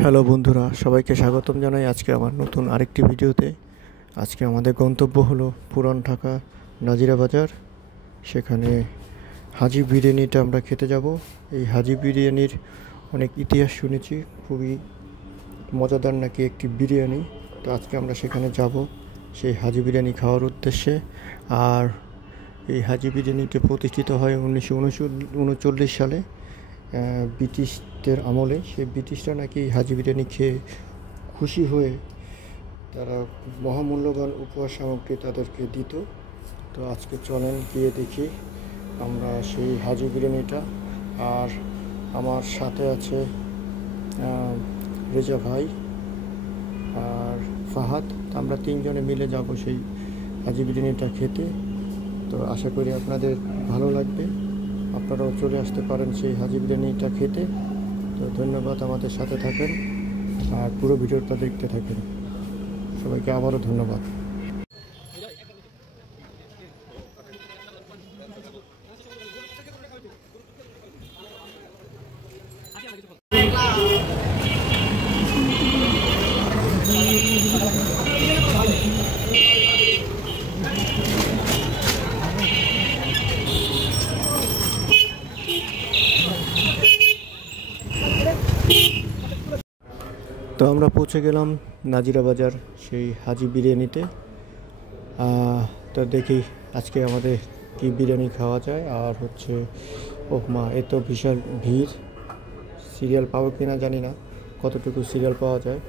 Hello বন্ধুরা, সবাইকে স্বাগতম জানাই আজকে আমার নতুন আরেকটি ভিডিওতে। আজকে আমাদের গন্তব্য হলো পুরান ঢাকা নাজিরা বাজার। সেখানে হাজি বিরিয়ানিটা আমরা খেতে যাব। এই হাজি বিরিয়ানির অনেক ইতিহাস শুনেছি, খুবই মজাদার নাকি একটি বিরিয়ানি। তো আজকে আমরা সেখানে যাব সেই হাজি বিরিয়ানি খাওয়ার উদ্দেশ্যে। আর এই হাজি বিরিয়ানিটি প্রতিষ্ঠিত হয় 1939 সালে ব্রিটিশদের আমলে। সেই ব্রিটিশরা নাকি হাজি বিরিয়ানি খেয়ে খুশি হয়ে তারা মহামূল্যবান উপহার সামগ্রী তাদেরকে দিত। তো আজকে চলেন গিয়ে দেখি আমরা সেই হাজি বিরিয়ানিটা। আর আমার সাথে আছে রেজা ভাই আর ফাহাদ। আমরা তিনজনে মিলে যাব সেই হাজি বিরিয়ানিটা খেতে। তো আশা করি আপনাদের ভালো লাগবে, আপনারাও চলে আসতে পারেন সেই হাজি বিরিয়ানিটা খেতে। তো ধন্যবাদ, আমাদের সাথে থাকেন আর পুরো ভিডিওটা দেখতে থাকেন। সবাইকে আবারও ধন্যবাদ। তো আমরা পৌঁছে গেলাম নাজিরা বাজার সেই হাজি বিরিয়ানিতে। তো দেখি আজকে আমাদের কি বিরিয়ানি খাওয়া যায়। আর হচ্ছে মা, এ তো বিশাল ভিড়, সিরিয়াল পাবো কিনা জানি না, কতটুকু সিরিয়াল পাওয়া যায়।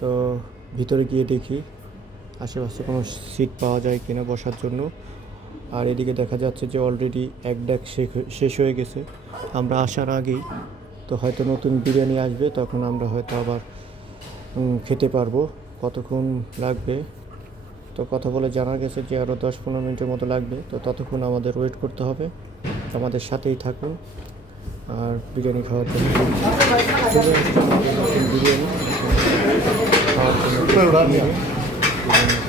তো ভিতরে গিয়ে দেখি আশেপাশে কোনো সিট পাওয়া যায় কিনা বসার জন্য। আর এদিকে দেখা যাচ্ছে যে অলরেডি এক ডেক শেষ হয়ে গেছে আমরা আসার আগেই। তো হয়তো নতুন বিরিয়ানি আসবে, তখন আমরা হয়তো আবার খেতে পারবো। কতক্ষণ লাগবে তো কথা বলে জানা গেছে যে আরও 10-15 মিনিটের মতো লাগবে। তো ততক্ষণ আমাদের ওয়েট করতে হবে, আমাদের সাথেই থাকুন। আর বিরিয়ানি খাওয়ার জন্য চলে আসছে নতুন বিরিয়ানি খাওয়ার জন্য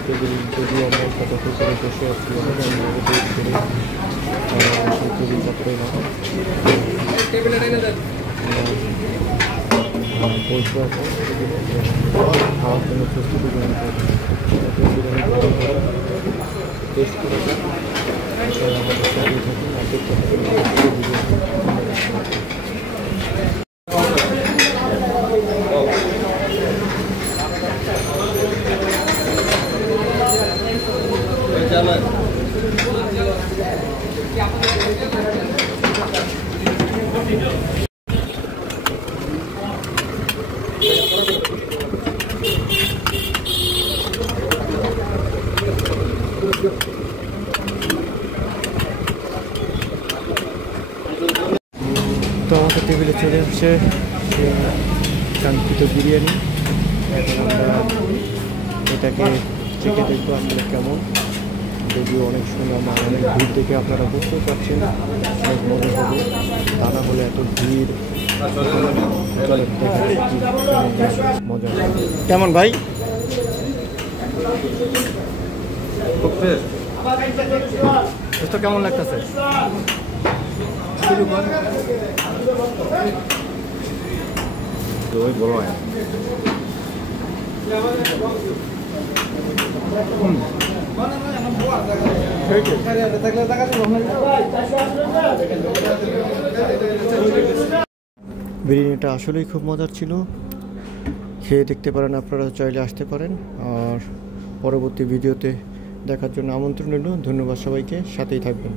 টেবিল, যদিও আমরা কত করে বসে আসছি টেবিল চাপড়ে না বসবো এখন খাওয়ার জন্য প্রস্তুতি গ্রহণ করছি। বিরিয়ানি টেস্ট করে আমাদের সাথেই থাকুন আর দেখতে থাকুন। তো আমাদের টেবিলে চলে আসছে কাঙ্ক্ষিত বিরিয়ানি। এখন আমরা এটাকে চেখে দেখবো আসলে কেমন। যদিও অনেক সুনাম আর অনেক ভিড় দেখে আপনারা বুঝতেও পারছেন অনেক মজা হবে। তা না হলে এত ভিড় মজা। কেমন ভাই? তো কেমন লাগতেছে? বিরিয়ানিটা আসলেই খুব মজার ছিল, খেয়ে দেখতে পারেন, আপনারা চাইলে আসতে পারেন। আর পরবর্তী ভিডিওতে দেখার জন্য আমন্ত্রণ রইল। ধন্যবাদ সবাইকে, সাথেই থাকবেন।